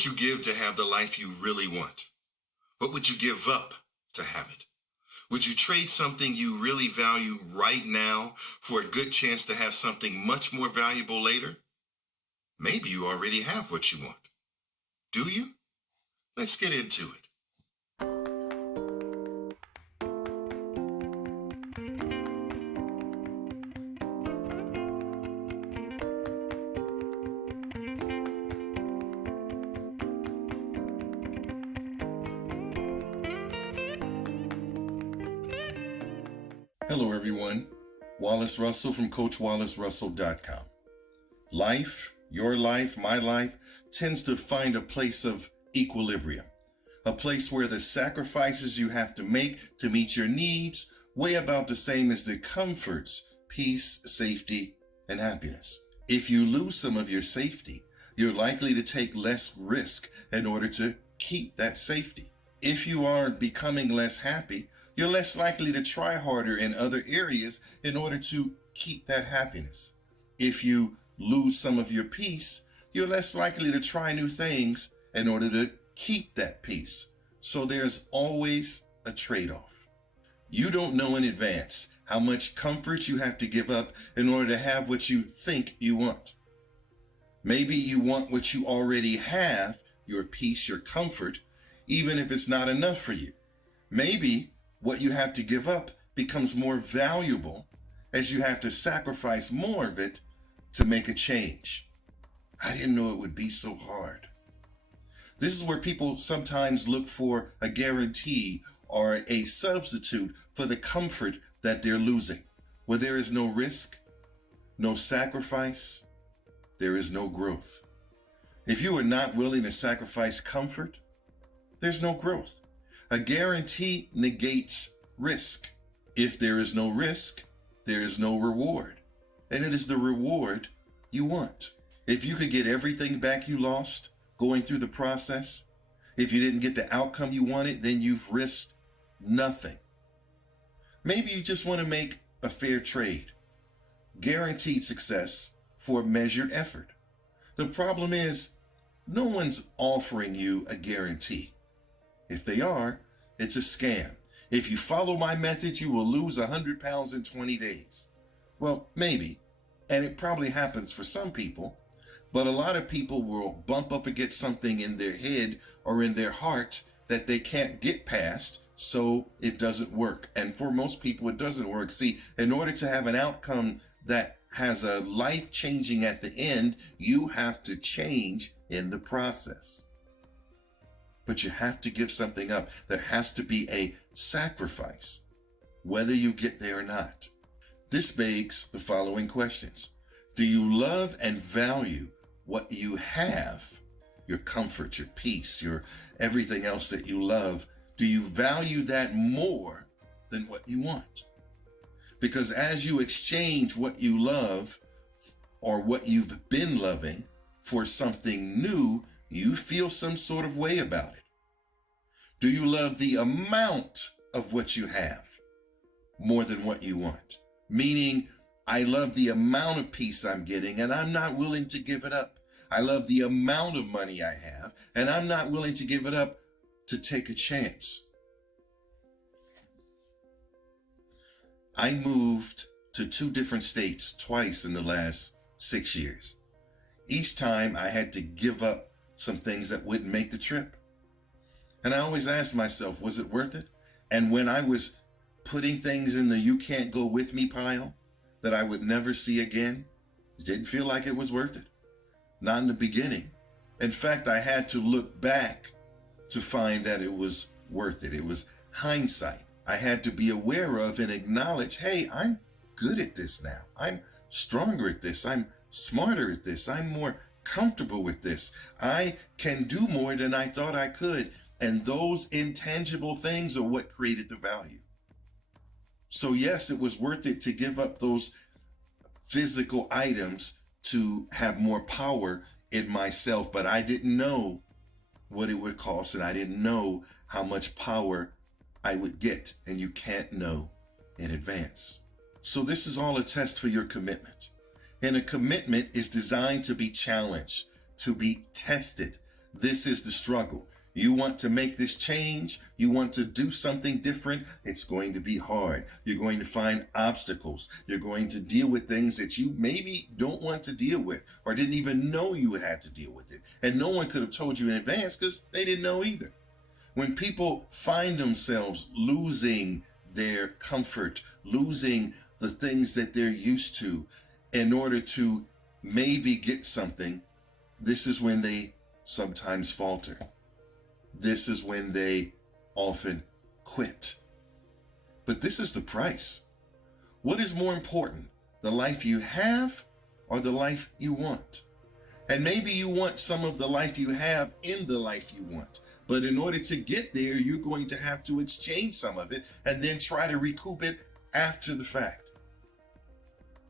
would you give to have the life you really want? What would you give up to have it? Would you trade something you really value right now for a good chance to have something much more valuable later? Maybe you already have what you want. Do you? Let's get into it. Hello everyone, Wallace Russell from CoachWallaceRussell.com. Life, your life, my life, tends to find a place of equilibrium, a place where the sacrifices you have to make to meet your needs weigh about the same as the comforts, peace, safety, and happiness. If you lose some of your safety, you're likely to take less risk in order to keep that safety. If you are becoming less happy, you're less likely to try harder in other areas in order to keep that happiness. If you lose some of your peace, you're less likely to try new things in order to keep that peace. So there's always a trade-off. You don't know in advance how much comfort you have to give up in order to have what you think you want. Maybe you want what you already have, your peace, your comfort, even if it's not enough for you. Maybe what you have to give up becomes more valuable as you have to sacrifice more of it to make a change. I didn't know it would be so hard. This is where people sometimes look for a guarantee or a substitute for the comfort that they're losing. Where there is no risk, no sacrifice, there is no growth. If you are not willing to sacrifice comfort, there's no growth. A guarantee negates risk. If there is no risk, there is no reward. And it is the reward you want. If you could get everything back you lost going through the process, if you didn't get the outcome you wanted, then you've risked nothing. Maybe you just want to make a fair trade. Guaranteed success for measured effort. The problem is, no one's offering you a guarantee. If they are, it's a scam. If you follow my method, you will lose 100 pounds in 20 days. Well, maybe, and it probably happens for some people, but a lot of people will bump up against something in their head or in their heart that they can't get past, so it doesn't work. And for most people, it doesn't work. See, in order to have an outcome that has a life-changing at the end, you have to change in the process. But you have to give something up. There has to be a sacrifice, whether you get there or not. This begs the following questions. Do you love and value what you have? Your comfort, your peace, your everything else that you love. Do you value that more than what you want? Because as you exchange what you love or what you've been loving for something new, you feel some sort of way about it. Do you love the amount of what you have more than what you want? Meaning, I love the amount of peace I'm getting and I'm not willing to give it up. I love the amount of money I have and I'm not willing to give it up to take a chance. I moved to 2 different states twice in the last 6 years. Each time I had to give up some things that wouldn't make the trip. And I always asked myself, was it worth it? And when I was putting things in the you can't go with me pile that I would never see again, it didn't feel like it was worth it. Not in the beginning. In fact, I had to look back to find that it was worth it. It was hindsight. I had to be aware of and acknowledge, hey, I'm good at this now. I'm stronger at this. I'm smarter at this. I'm more comfortable with this. I can do more than I thought I could. And those intangible things are what created the value. So yes, it was worth it to give up those physical items to have more power in myself, but I didn't know what it would cost and I didn't know how much power I would get, and you can't know in advance. So this is all a test for your commitment. And a commitment is designed to be challenged, to be tested, This is the struggle. You want to make this change. You want to do something different. It's going to be hard. You're going to find obstacles. You're going to deal with things that you maybe don't want to deal with or didn't even know you had to deal with it. And no one could have told you in advance because they didn't know either. When people find themselves losing their comfort, losing the things that they're used to in order to maybe get something, this is when they sometimes falter. This is when they often quit. But this is the price. What is more important, the life you have or the life you want? And maybe you want some of the life you have in the life you want. But in order to get there, you're going to have to exchange some of it and then try to recoup it after the fact.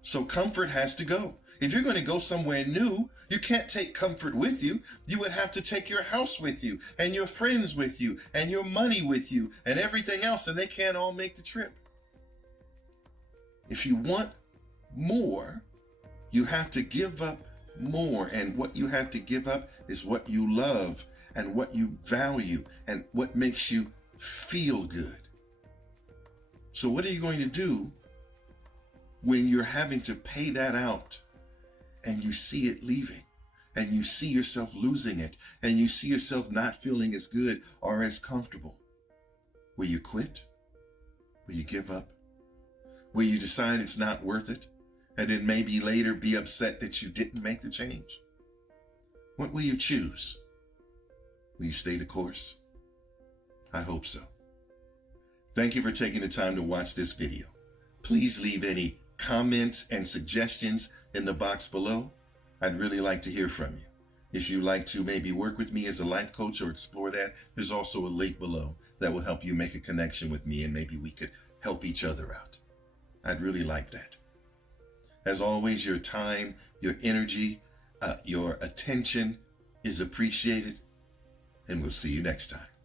So comfort has to go. If you're going to go somewhere new, you can't take comfort with you. You would have to take your house with you and your friends with you and your money with you and everything else, and they can't all make the trip. If you want more, you have to give up more. And what you have to give up is what you love and what you value and what makes you feel good. So what are you going to do when you're having to pay that out and you see it leaving and you see yourself losing it and you see yourself not feeling as good or as comfortable? Will you quit? Will you give up? Will you decide it's not worth it and then maybe later be upset that you didn't make the change? What will you choose? Will you stay the course? I hope so. Thank you for taking the time to watch this video. Please leave any comments and suggestions in the box below. I'd really like to hear from you. If you'd like to maybe work with me as a life coach or explore that, there's also a link below that will help you make a connection with me and maybe we could help each other out. I'd really like that. As always, your time, your energy, your attention is appreciated, and we'll see you next time.